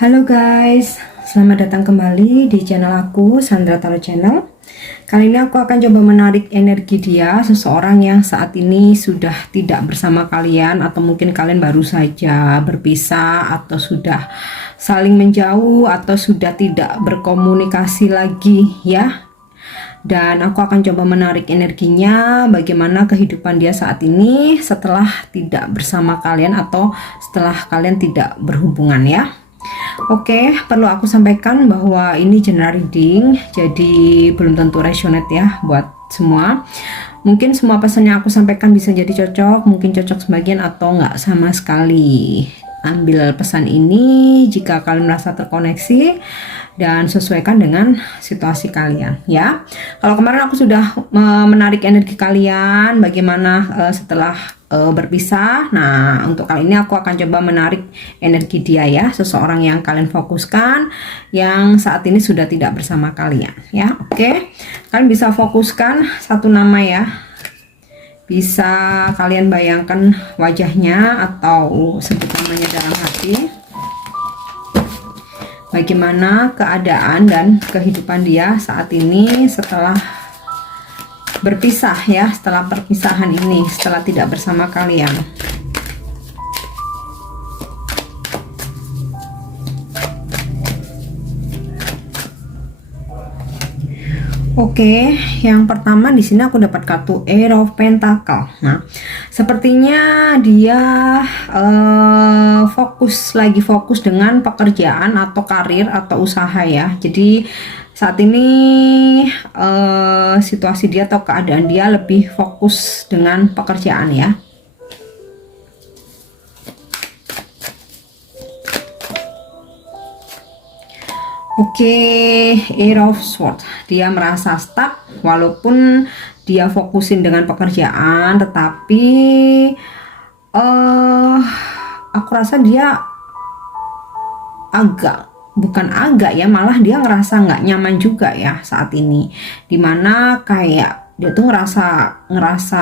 Halo guys, selamat datang kembali di channel aku, Sandra Tarot Channel. Kali ini aku akan coba menarik energi dia, seseorang yang saat ini sudah tidak bersama kalian, atau mungkin kalian baru saja berpisah, atau sudah saling menjauh, atau sudah tidak berkomunikasi lagi ya. Dan aku akan coba menarik energinya, bagaimana kehidupan dia saat ini setelah tidak bersama kalian atau setelah kalian tidak berhubungan ya. Oke, perlu aku sampaikan bahwa ini general reading, jadi belum tentu resonate ya buat semua. Mungkin semua pesan yang aku sampaikan bisa jadi cocok, mungkin cocok sebagian atau nggak sama sekali. Ambil pesan ini jika kalian merasa terkoneksi dan sesuaikan dengan situasi kalian ya. Kalau kemarin aku sudah menarik energi kalian bagaimana setelah berpisah. Nah, untuk kali ini aku akan coba menarik energi dia ya, seseorang yang kalian fokuskan yang saat ini sudah tidak bersama kalian ya. Oke, kalian bisa fokuskan satu nama ya. Bisa kalian bayangkan wajahnya atau sebut namanya dalam hati. Bagaimana keadaan dan kehidupan dia saat ini setelah berpisah ya, setelah perpisahan ini, setelah tidak bersama kalian. Oke, yang pertama di sini aku dapat kartu Ace of Pentacle. Nah, sepertinya dia lagi fokus dengan pekerjaan atau karir atau usaha ya. Jadi saat ini situasi dia atau keadaan dia lebih fokus dengan pekerjaan ya. Oke, Ace of Swords. Dia merasa stuck walaupun dia fokusin dengan pekerjaan, tetapi aku rasa dia bukan agak ya, malah dia ngerasa nggak nyaman juga ya saat ini, dimana kayak dia tuh ngerasa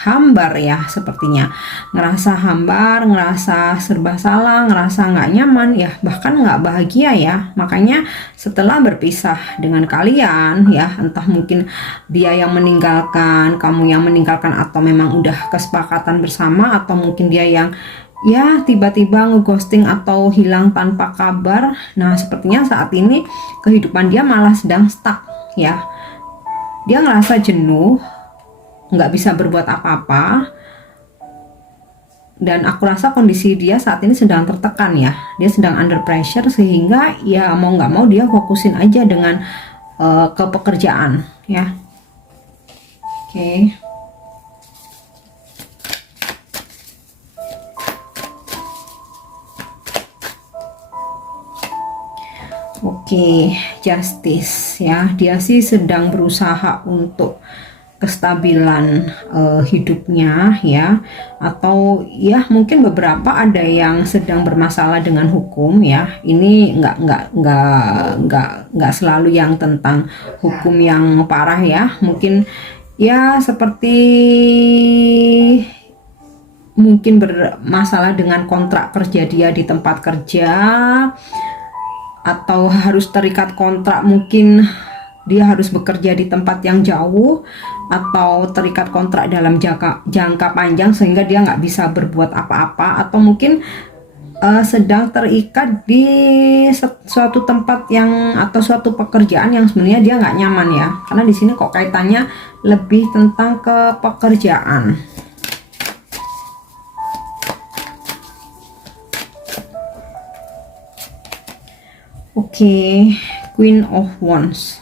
hambar ya, sepertinya ngerasa hambar, ngerasa serba salah, ngerasa nggak nyaman ya, bahkan nggak bahagia ya. Makanya setelah berpisah dengan kalian ya, entah mungkin dia yang meninggalkan, kamu yang meninggalkan, atau memang udah kesepakatan bersama, atau mungkin dia yang ya tiba-tiba ngeghosting atau hilang tanpa kabar. Nah, sepertinya saat ini kehidupan dia malah sedang stuck ya. Dia ngerasa jenuh, nggak bisa berbuat apa-apa, dan aku rasa kondisi dia saat ini sedang tertekan ya. Dia sedang under pressure, sehingga ya mau nggak mau dia fokusin aja dengan ke pekerjaan ya. Oke. Oke, justice ya. Dia sih sedang berusaha untuk kestabilan hidupnya ya, atau ya mungkin beberapa ada yang sedang bermasalah dengan hukum ya. Ini nggak selalu yang tentang hukum yang parah ya. Mungkin ya seperti mungkin bermasalah dengan kontrak kerja dia di tempat kerja, atau harus terikat kontrak, mungkin dia harus bekerja di tempat yang jauh, atau terikat kontrak dalam jangka panjang sehingga dia nggak bisa berbuat apa-apa, atau mungkin sedang terikat di suatu tempat yang atau suatu pekerjaan yang sebenarnya dia nggak nyaman ya, karena di sini kok kaitannya lebih tentang ke pekerjaan. Oke, Queen of Wands.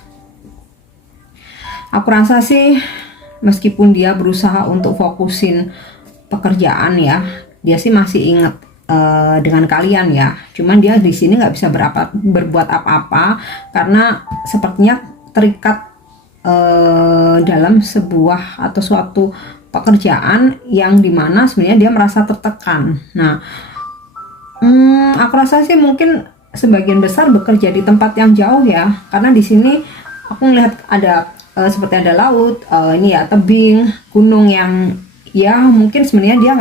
Aku rasa sih meskipun dia berusaha untuk fokusin pekerjaan ya, dia sih masih ingat dengan kalian ya. Cuman dia di sini nggak bisa berbuat apa-apa karena sepertinya terikat dalam sebuah atau suatu pekerjaan yang dimana sebenarnya dia merasa tertekan. Nah, aku rasa sih mungkin sebagian besar bekerja di tempat yang jauh ya, karena di sini aku melihat ada seperti ada laut, ini ya tebing, gunung yang ya mungkin sebenarnya dia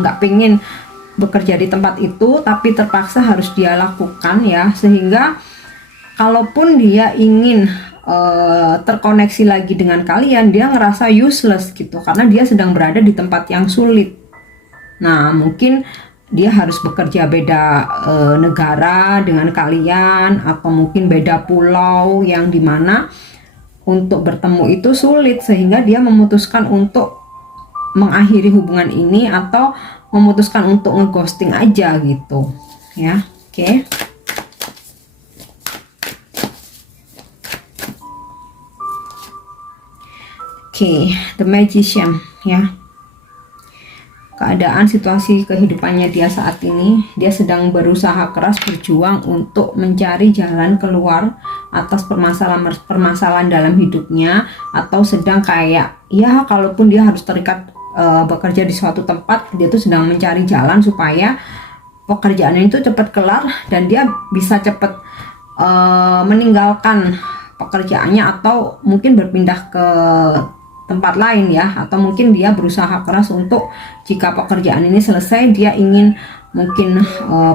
nggak pengen bekerja di tempat itu, tapi terpaksa harus dia lakukan ya, sehingga kalaupun dia ingin terkoneksi lagi dengan kalian, dia ngerasa useless gitu, karena dia sedang berada di tempat yang sulit. Nah, mungkin dia harus bekerja beda negara dengan kalian, atau mungkin beda pulau yang dimana untuk bertemu itu sulit, sehingga dia memutuskan untuk mengakhiri hubungan ini atau memutuskan untuk ngeghosting aja gitu ya. Oke. Oke, The Magician ya. Keadaan situasi kehidupannya dia saat ini, dia sedang berusaha keras berjuang untuk mencari jalan keluar atas permasalahan dalam hidupnya, atau sedang kayak ya, kalaupun dia harus terikat bekerja di suatu tempat, dia tuh sedang mencari jalan supaya pekerjaannya itu cepat kelar dan dia bisa cepat meninggalkan pekerjaannya, atau mungkin berpindah ke tempat lain ya, atau mungkin dia berusaha keras untuk jika pekerjaan ini selesai dia ingin mungkin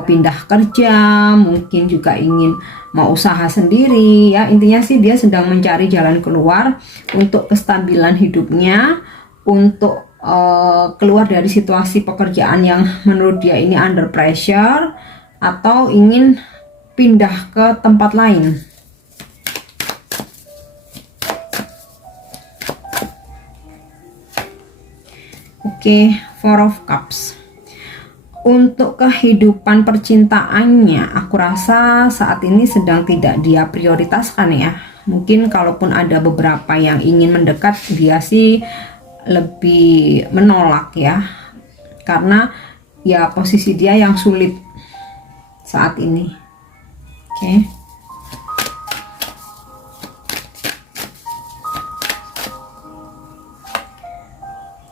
pindah kerja, mungkin juga ingin mau usaha sendiri ya. Intinya sih dia sedang mencari jalan keluar untuk kestabilan hidupnya, untuk keluar dari situasi pekerjaan yang menurut dia ini under pressure, atau ingin pindah ke tempat lain. Oke, Four of Cups. Untuk kehidupan percintaannya, aku rasa saat ini sedang tidak dia prioritaskan ya. Mungkin kalaupun ada beberapa yang ingin mendekat, dia sih lebih menolak ya, karena ya posisi dia yang sulit saat ini. Oke.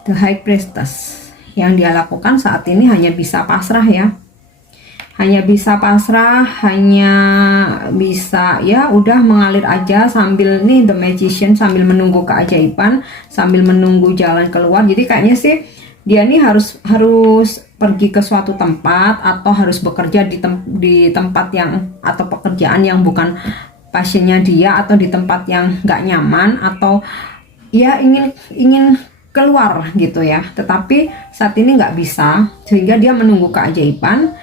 The High Priestess, yang dia lakukan saat ini hanya bisa pasrah ya, hanya bisa pasrah, hanya bisa ya udah mengalir aja sambil nih The Magician, sambil menunggu keajaiban, sambil menunggu jalan keluar. Jadi kayaknya sih dia nih harus pergi ke suatu tempat, atau harus bekerja di tempat yang, atau pekerjaan yang bukan passionnya dia, atau di tempat yang nggak nyaman, atau ya ingin keluar gitu ya, tetapi saat ini nggak bisa, sehingga dia menunggu keajaiban,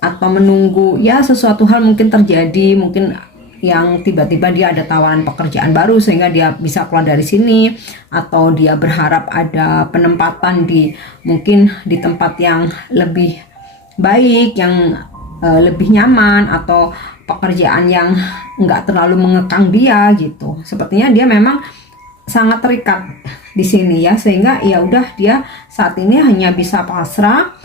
atau menunggu ya sesuatu hal mungkin terjadi, mungkin yang tiba-tiba dia ada tawaran pekerjaan baru sehingga dia bisa keluar dari sini, atau dia berharap ada penempatan di mungkin di tempat yang lebih baik, yang lebih nyaman, atau pekerjaan yang nggak terlalu mengekang dia gitu. Sepertinya dia memang sangat terikat di sini ya, sehingga ya udah dia saat ini hanya bisa pasrah,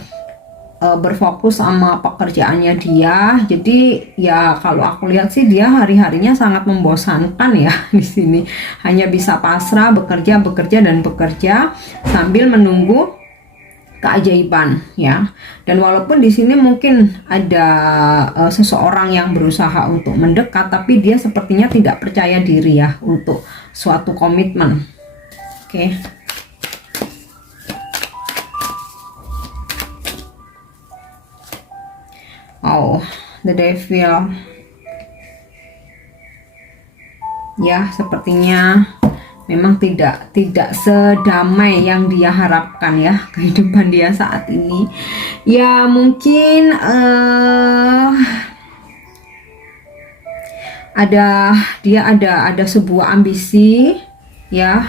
berfokus sama pekerjaannya dia. Jadi ya kalau aku lihat sih dia hari-harinya sangat membosankan ya di sini. Hanya bisa pasrah, bekerja dan bekerja sambil menunggu keajaiban ya. Dan walaupun di sini mungkin ada seseorang yang berusaha untuk mendekat, tapi dia sepertinya tidak percaya diri ya untuk suatu komitmen. Oke. Oh, The Devil. Ya, sepertinya memang tidak sedamai yang dia harapkan ya kehidupan dia saat ini. Ya, mungkin ada sebuah ambisi ya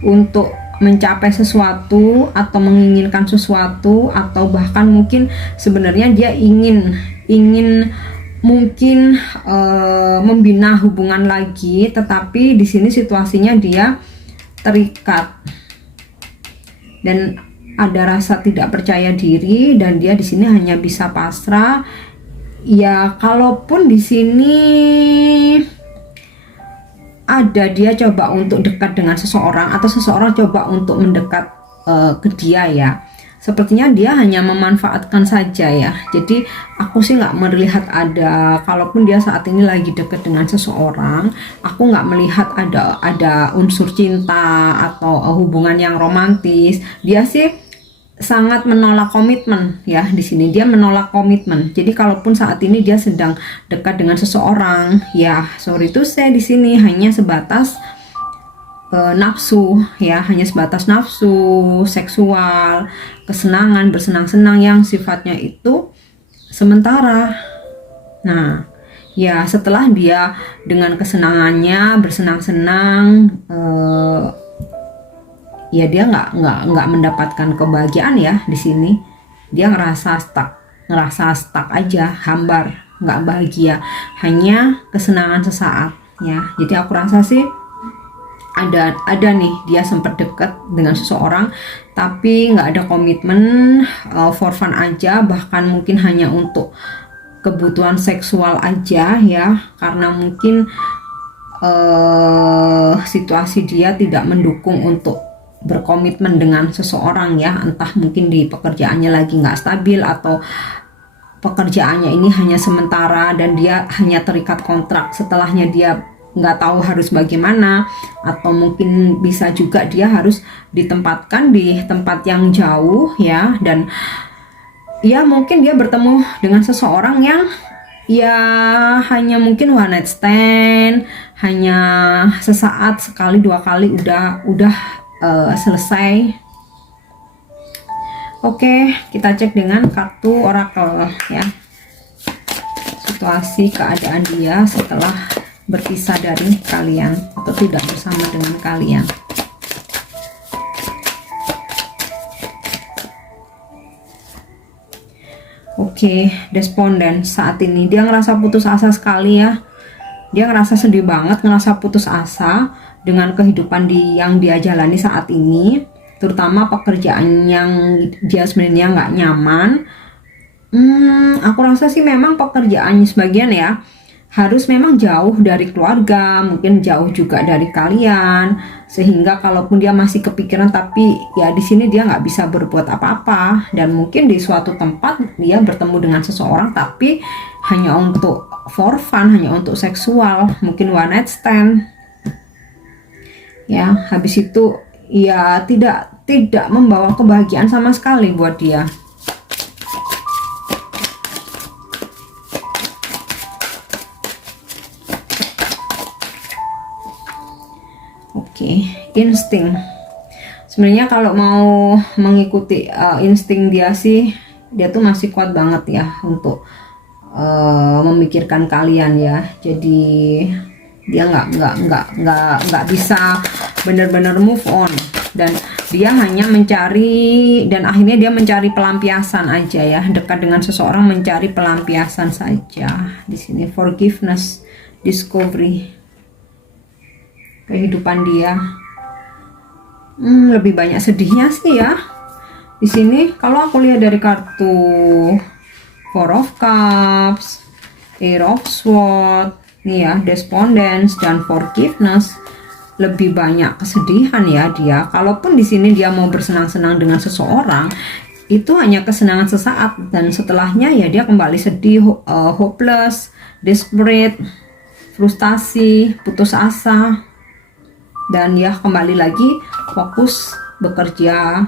untuk mencapai sesuatu, atau menginginkan sesuatu, atau bahkan mungkin sebenarnya dia ingin mungkin membina hubungan lagi, tetapi di sini situasinya dia terikat dan ada rasa tidak percaya diri, dan dia di sini hanya bisa pasrah. Ya, kalaupun di sini ada dia coba untuk dekat dengan seseorang, atau seseorang coba untuk mendekat ke dia ya, sepertinya dia hanya memanfaatkan saja ya. Jadi aku sih nggak melihat ada, kalaupun dia saat ini lagi dekat dengan seseorang, aku nggak melihat ada unsur cinta atau hubungan yang romantis. Dia sih sangat menolak komitmen ya. Di sini dia menolak komitmen. Jadi kalaupun saat ini dia sedang dekat dengan seseorang, ya sorry itu saya di sini hanya sebatas nafsu ya, hanya sebatas nafsu seksual, kesenangan, bersenang-senang yang sifatnya itu sementara. Nah, ya setelah dia dengan kesenangannya bersenang-senang, ya dia nggak mendapatkan kebahagiaan ya. Di sini dia ngerasa stuck aja, hambar, nggak bahagia, hanya kesenangan sesaat ya. Jadi aku rasa sih ada nih dia sempat deket dengan seseorang tapi nggak ada komitmen, for fun aja, bahkan mungkin hanya untuk kebutuhan seksual aja ya, karena mungkin situasi dia tidak mendukung untuk berkomitmen dengan seseorang ya, entah mungkin di pekerjaannya lagi nggak stabil atau pekerjaannya ini hanya sementara dan dia hanya terikat kontrak, setelahnya dia nggak tahu harus bagaimana, atau mungkin bisa juga dia harus ditempatkan di tempat yang jauh ya, dan ya mungkin dia bertemu dengan seseorang yang ya hanya mungkin one night stand, hanya sesaat, sekali dua kali udah selesai. Oke, kita cek dengan kartu oracle ya, situasi keadaan dia setelah berpisah dari kalian atau tidak bersama dengan kalian. Oke, responden saat ini dia ngerasa putus asa sekali ya. Dia ngerasa sedih banget, ngerasa putus asa dengan kehidupan yang dia jalani saat ini, terutama pekerjaan yang dia sebenarnya nggak nyaman. Aku rasa sih memang pekerjaannya sebagian ya harus memang jauh dari keluarga, mungkin jauh juga dari kalian, sehingga kalaupun dia masih kepikiran, tapi ya di sini dia nggak bisa berbuat apa-apa, dan mungkin di suatu tempat dia bertemu dengan seseorang tapi hanya untuk for fun, hanya untuk seksual, mungkin one night stand ya. Habis itu ya tidak membawa kebahagiaan sama sekali buat dia. Oke, insting. Sebenarnya kalau mau mengikuti insting dia sih, dia tuh masih kuat banget ya untuk memikirkan kalian ya. Jadi dia nggak bisa benar-benar move on, dan dia hanya mencari, dan akhirnya dia mencari pelampiasan aja ya, dekat dengan seseorang mencari pelampiasan saja. Di sini forgiveness, discovery, kehidupan dia lebih banyak sedihnya sih ya. Di sini kalau aku lihat dari kartu Four of Cups, Eight of Swords nih ya, Despondence dan Forgiveness, lebih banyak kesedihan ya dia. Kalaupun di sini dia mau bersenang-senang dengan seseorang, itu hanya kesenangan sesaat, dan setelahnya ya dia kembali sedih, hopeless, desperate, frustasi, putus asa, dan ya kembali lagi fokus bekerja,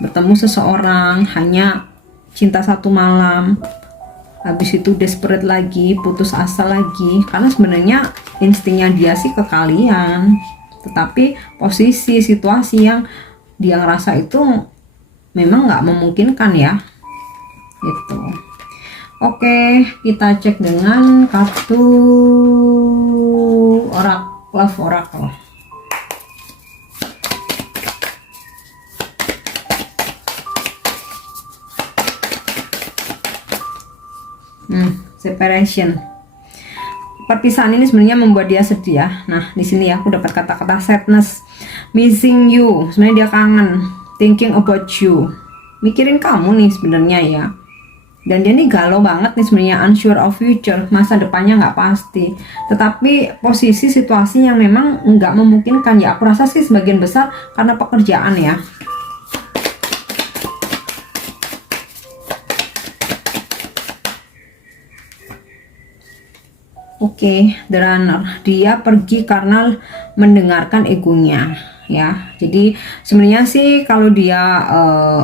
bertemu seseorang, hanya cinta satu malam, habis itu desperate lagi, putus asa lagi, karena sebenarnya instingnya dia sih ke kalian, tetapi posisi situasi yang dia ngerasa itu memang nggak memungkinkan ya gitu. Oke, kita cek dengan kartu oracle. Separation. Perpisahan ini sebenarnya membuat dia sedih ya. Nah, di sini ya aku dapat kata-kata sadness, missing you. Sebenarnya dia kangen, thinking about you, mikirin kamu nih sebenarnya ya. Dan dia nih galau banget nih sebenarnya, unsure of future, masa depannya nggak pasti. Tetapi posisi situasi yang memang nggak memungkinkan ya. Aku rasa sih sebagian besar karena pekerjaan ya. Oke, The Runner. Dia pergi karena mendengarkan egonya ya. Jadi sebenarnya sih kalau dia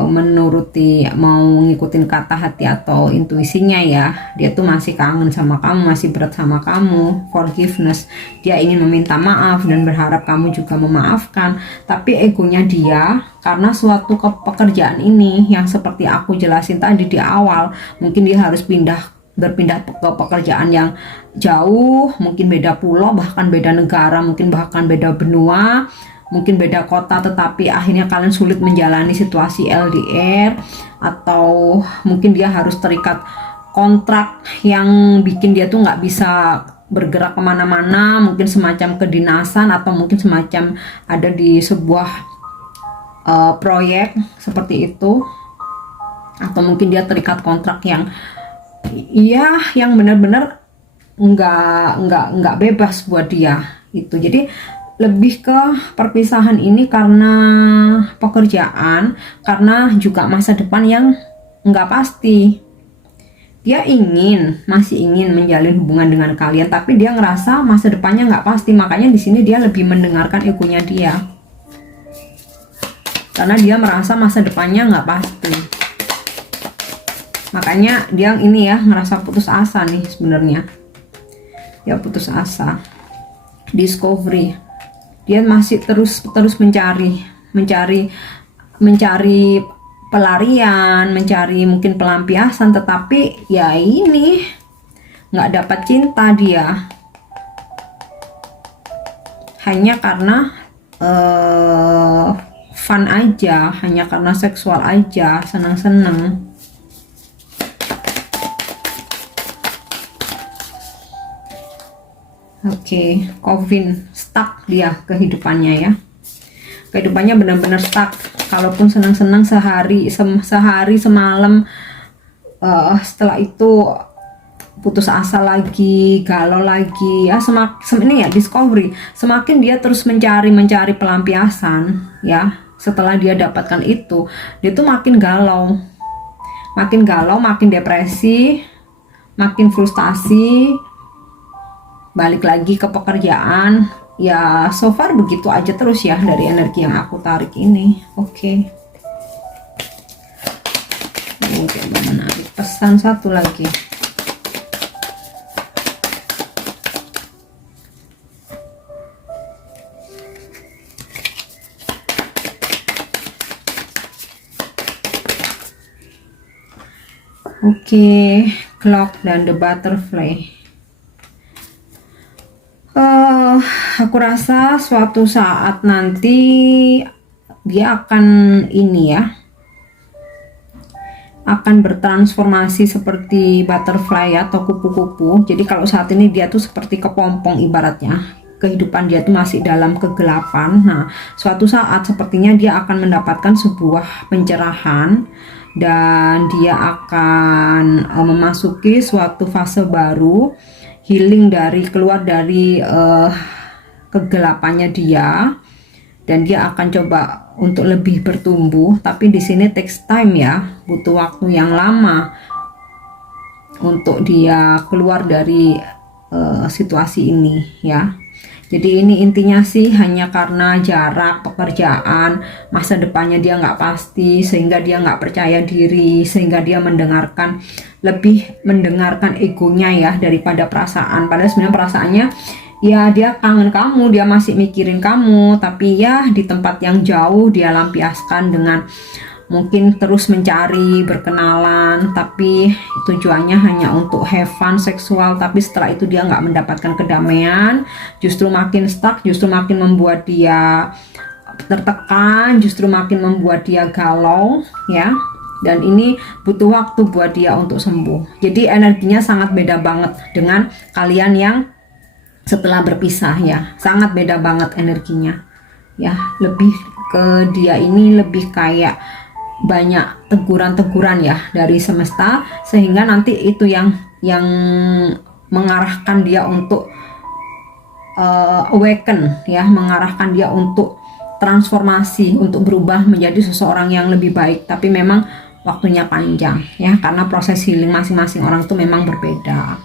menuruti mau ngikutin kata hati atau intuisinya ya, dia tuh masih kangen sama kamu, masih berat sama kamu, forgiveness. Dia ingin meminta maaf dan berharap kamu juga memaafkan. Tapi egonya dia, karena suatu pekerjaan ini yang seperti aku jelasin tadi di awal, mungkin dia harus berpindah ke pekerjaan yang jauh, mungkin beda pulau, bahkan beda negara, mungkin bahkan beda benua, mungkin beda kota, tetapi akhirnya kalian sulit menjalani situasi LDR, atau mungkin dia harus terikat kontrak yang bikin dia tuh nggak bisa bergerak kemana-mana, mungkin semacam kedinasan atau mungkin semacam ada di sebuah proyek seperti itu, atau mungkin dia terikat kontrak yang yang benar-benar nggak bebas buat dia itu. Jadi lebih ke perpisahan ini karena pekerjaan, karena juga masa depan yang nggak pasti. Dia masih ingin menjalin hubungan dengan kalian, tapi dia ngerasa masa depannya nggak pasti. Makanya di sini dia lebih mendengarkan egonya dia, karena dia merasa masa depannya nggak pasti. Makanya dia ini ya ngerasa putus asa nih sebenarnya. Ya putus asa, discovery. Dia masih terus mencari pelarian, mencari mungkin pelampiasan, tetapi ya ini nggak dapat cinta dia, hanya karena fun aja, hanya karena seksual aja, senang-senang. Oke, Coven stuck dia kehidupannya ya. Kehidupannya benar-benar stuck. Kalaupun senang-senang sehari semalam, setelah itu putus asa lagi, galau lagi ya. Ini ya discovery. Semakin dia terus mencari pelampiasan ya. Setelah dia dapatkan itu, dia tuh makin galau, makin depresi, makin frustasi. Balik lagi ke pekerjaan ya, so far begitu aja terus ya dari energi yang aku tarik ini. Oke. Coba menarik pesan satu lagi. Oke, clock dan the butterfly. Aku rasa suatu saat nanti dia akan akan bertransformasi seperti butterfly atau kupu-kupu. Jadi kalau saat ini dia tuh seperti kepompong ibaratnya, kehidupan dia tuh masih dalam kegelapan. Nah, suatu saat sepertinya dia akan mendapatkan sebuah pencerahan dan dia akan memasuki suatu fase baru, healing keluar dari kegelapannya dia, dan dia akan coba untuk lebih bertumbuh. Tapi di sini takes time ya, butuh waktu yang lama untuk dia keluar dari situasi ini ya. Jadi ini intinya sih hanya karena jarak pekerjaan, masa depannya dia nggak pasti, sehingga dia nggak percaya diri, sehingga dia lebih mendengarkan egonya ya daripada perasaan. Padahal sebenarnya perasaannya ya dia kangen kamu, dia masih mikirin kamu, tapi ya di tempat yang jauh dia lampiaskan dengan mungkin terus mencari, berkenalan, tapi tujuannya hanya untuk have fun seksual. Tapi setelah itu dia nggak mendapatkan kedamaian, justru makin stuck, justru makin membuat dia tertekan, justru makin membuat dia galau ya. Dan ini butuh waktu buat dia untuk sembuh. Jadi energinya sangat beda banget dengan kalian yang setelah berpisah ya, sangat beda banget energinya ya. Lebih ke dia ini lebih kayak banyak teguran-teguran ya dari semesta, sehingga nanti itu yang mengarahkan dia untuk awaken ya, mengarahkan dia untuk transformasi, untuk berubah menjadi seseorang yang lebih baik. Tapi memang waktunya panjang ya, karena proses healing masing-masing orang tuh memang berbeda.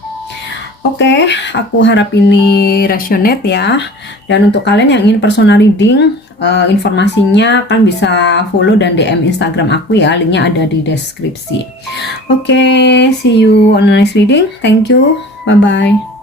Oke, aku harap ini resonate ya. Dan untuk kalian yang ingin personal reading, informasinya kan bisa follow dan DM Instagram aku ya, linknya ada di deskripsi. Oke, see you on the next reading. Thank you, bye bye.